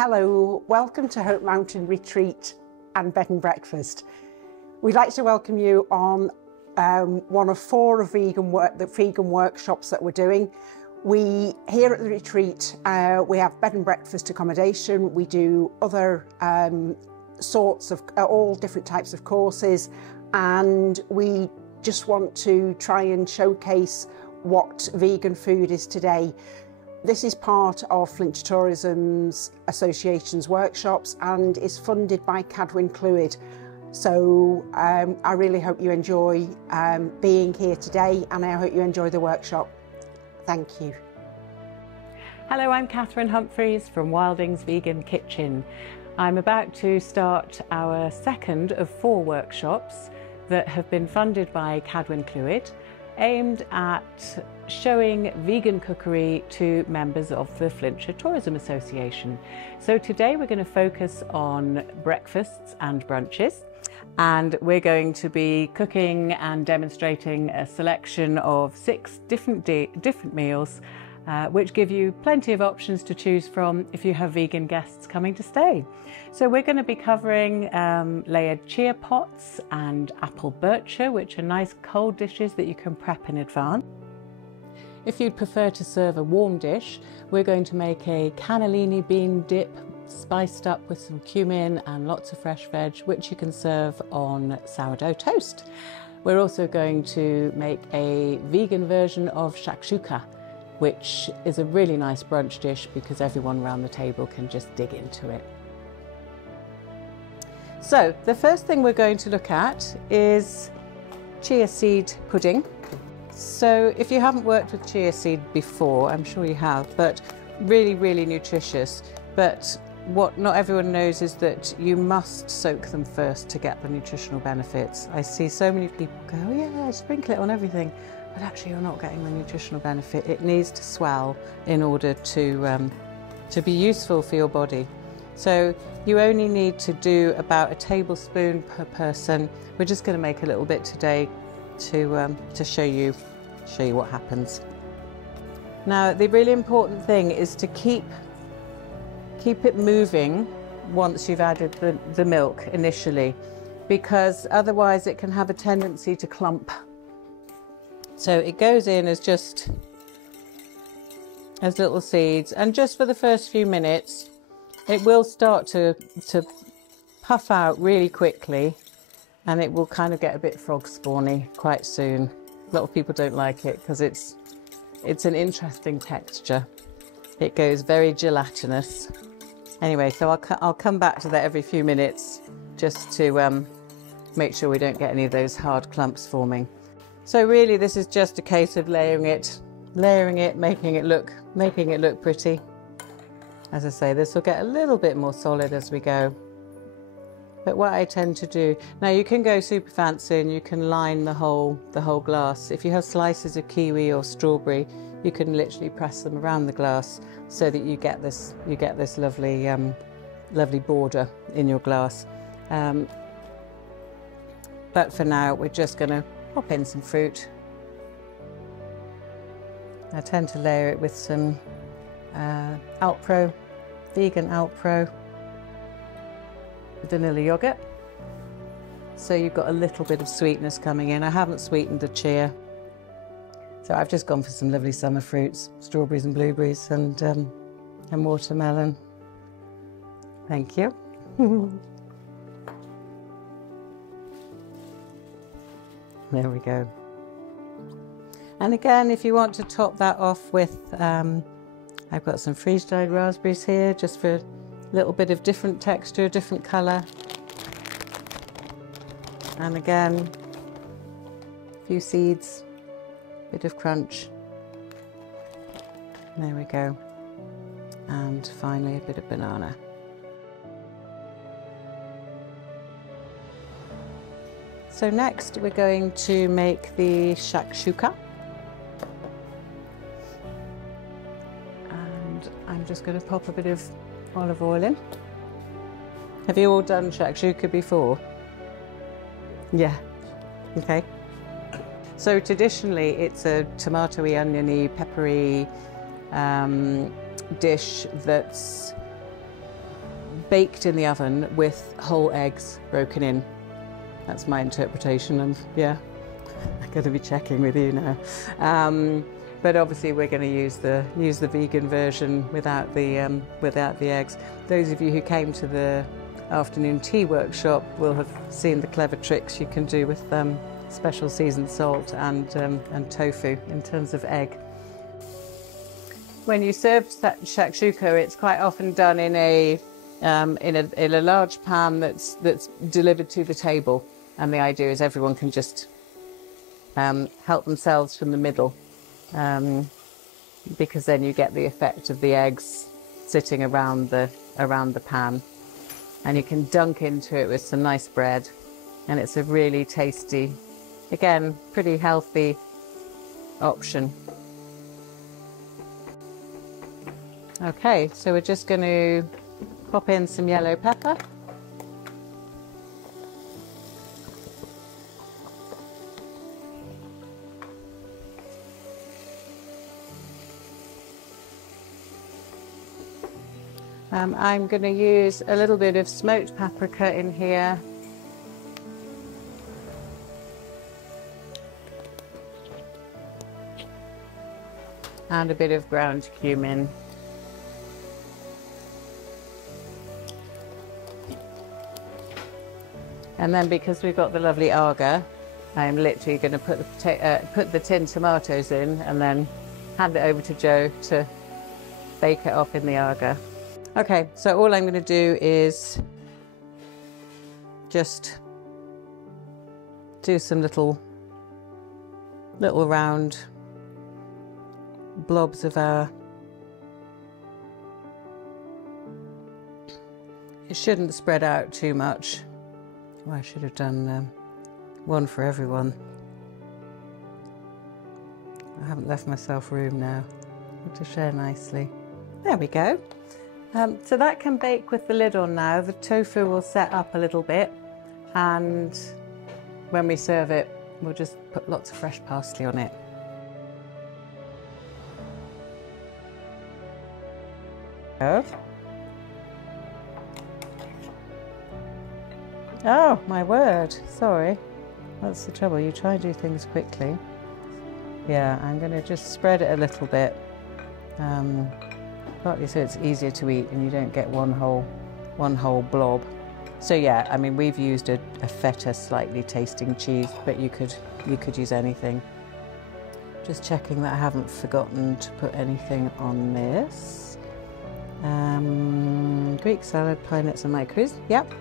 Hello, welcome to Hope Mountain Retreat and Bed and Breakfast. We'd like to welcome you on one of four of the vegan workshops that we're doing. Here at the retreat, we have bed and breakfast accommodation. We do other sorts of all different types of courses, and we just want to try and showcase what vegan food is today. This is part of Flintshire Tourism Association's workshops and is funded by Cadwyn Clwyd. So I really hope you enjoy being here today, and I hope you enjoy the workshop. Thank you. Hello, I'm Catherine Humphreys from Wilding's Vegan Kitchen. I'm about to start our second of four workshops that have been funded by Cadwyn Clwyd, aimed at showing vegan cookery to members of the Flintshire Tourism Association. So today we're going to focus on breakfasts and brunches, and we're going to be cooking and demonstrating a selection of 6 different meals, which give you plenty of options to choose from if you have vegan guests coming to stay. So we're going to be covering layered chia pots and apple bircher, which are nice cold dishes that you can prep in advance. If you'd prefer to serve a warm dish, we're going to make a cannellini bean dip spiced up with some cumin and lots of fresh veg, which you can serve on sourdough toast. We're also going to make a vegan version of shakshuka, which is a really nice brunch dish because everyone around the table can just dig into it. So the first thing we're going to look at is chia seed pudding. So if you haven't worked with chia seed before, I'm sure you have, but really nutritious. But what not everyone knows is that you must soak them first to get the nutritional benefits. I see so many people go, oh yeah, sprinkle it on everything. But actually you're not getting the nutritional benefit. It needs to swell in order to be useful for your body. So you only need to do about a tablespoon per person. We're just going to make a little bit today to show you what happens. Now the really important thing is to keep it moving once you've added the milk initially, because otherwise it can have a tendency to clump. So it goes in as little seeds, and just for the first few minutes it will start to puff out really quickly, and it will kind of get a bit frog spawny quite soon. A lot of people don't like it because it's an interesting texture. It goes very gelatinous. Anyway, so I'll come back to that every few minutes just to make sure we don't get any of those hard clumps forming. So really this is just a case of layering it, making it look pretty. As I say, this will get a little bit more solid as we go. But what I tend to do, now you can go super fancy and you can line the whole glass. If you have slices of kiwi or strawberry, you can literally press them around the glass so that you get this lovely lovely border in your glass. But for now we're just going to pop in some fruit. I tend to layer it with some Alpro, vegan Alpro vanilla yogurt. So you've got a little bit of sweetness coming in. I haven't sweetened the chia. So I've just gone for some lovely summer fruits, strawberries and blueberries and watermelon. Thank you. There we go. And again, if you want to top that off with, I've got some freeze-dried raspberries here, just for a little bit of different texture, different colour. And again, a few seeds, bit of crunch. There we go. And finally, a bit of banana. So next we're going to make the shakshuka. And I'm just going to pop a bit of olive oil in. Have you all done shakshuka before? Yeah, okay. So traditionally it's a tomatoey, oniony, peppery dish that's baked in the oven with whole eggs broken in. That's my interpretation, and yeah, I'm going to be checking with you now. But obviously we're going to use the vegan version without the eggs. Those of you who came to the afternoon tea workshop will have seen the clever tricks you can do with special seasoned salt and tofu in terms of egg. When you serve shakshuka, it's quite often done in a large pan that's delivered to the table, and the idea is everyone can just help themselves from the middle, because then you get the effect of the eggs sitting around the pan, and you can dunk into it with some nice bread, and it's a really tasty, again, pretty healthy option. Okay, so we're just going to pop in some yellow pepper. I'm going to use a little bit of smoked paprika in here. And a bit of ground cumin. And then, because we've got the lovely agar, I'm literally going to put the tinned tomatoes in and then hand it over to Jo to bake it off in the agar. Okay, so all I'm going to do is just do some little round blobs of our... It shouldn't spread out too much. Oh, I should have done one for everyone. I haven't left myself room now to share nicely. There we go. So that can bake with the lid on now. The tofu will set up a little bit, and when we serve it, we'll just put lots of fresh parsley on it. Oh, my word, sorry. That's the trouble, you try and do things quickly. Yeah, I'm going to just spread it a little bit, partly so it's easier to eat and you don't get one whole blob. So yeah, I mean, we've used a feta slightly tasting cheese, but you could use anything. Just checking that I haven't forgotten to put anything on this. Greek salad, pine nuts and micros, yep.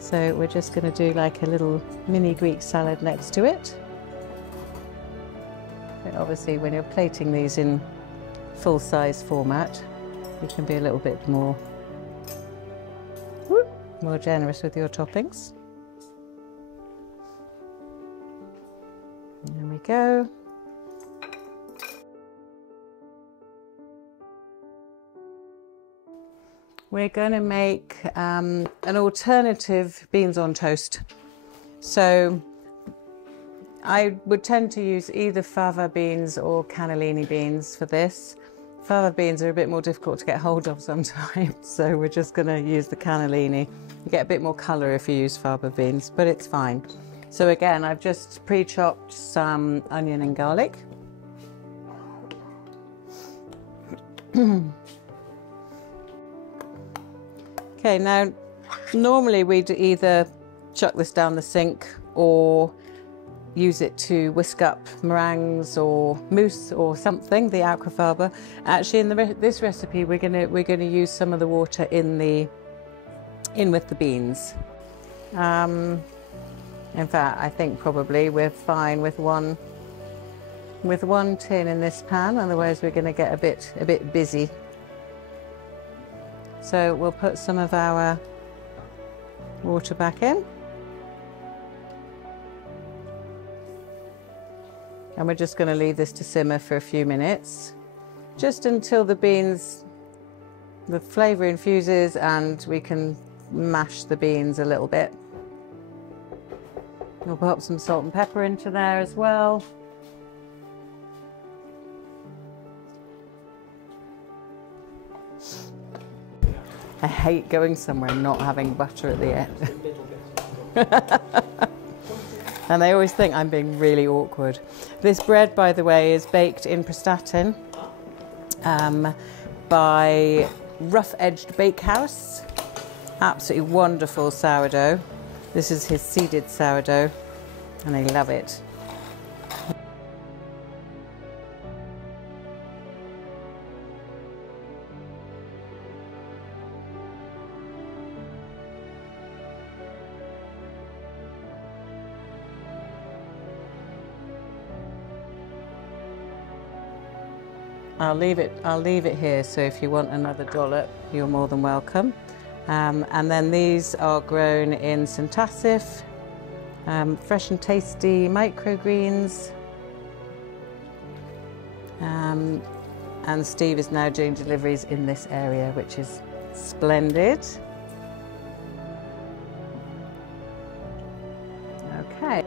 So we're just going to do like a little mini Greek salad next to it. But obviously when you're plating these in full-size format, you can be a little bit more generous with your toppings. There we go. We're going to make an alternative beans on toast. So I would tend to use either fava beans or cannellini beans for this. Fava beans are a bit more difficult to get hold of sometimes, so we're just going to use the cannellini. You get a bit more colour if you use fava beans, but it's fine. So again, I've just pre-chopped some onion and garlic. Okay, now normally we'd either chuck this down the sink or use it to whisk up meringues or mousse or something, the aquafaba. Actually, in this recipe, we're gonna use some of the water in with the beans. In fact, I think probably we're fine with one tin in this pan. Otherwise, we're gonna get a bit busy. So we'll put some of our water back in. And we're just going to leave this to simmer for a few minutes, just until the flavour infuses and we can mash the beans a little bit. We'll pop some salt and pepper into there as well. I hate going somewhere and not having butter at the end. And they always think I'm being really awkward. This bread, by the way, is baked in Prestatyn by Rough Edged Bakehouse. Absolutely wonderful sourdough. This is his seeded sourdough, and I love it. I'll leave it here, so if you want another dollop, you're more than welcome. And then these are grown in St Asaph, fresh and tasty microgreens. And Steve is now doing deliveries in this area, which is splendid. Okay.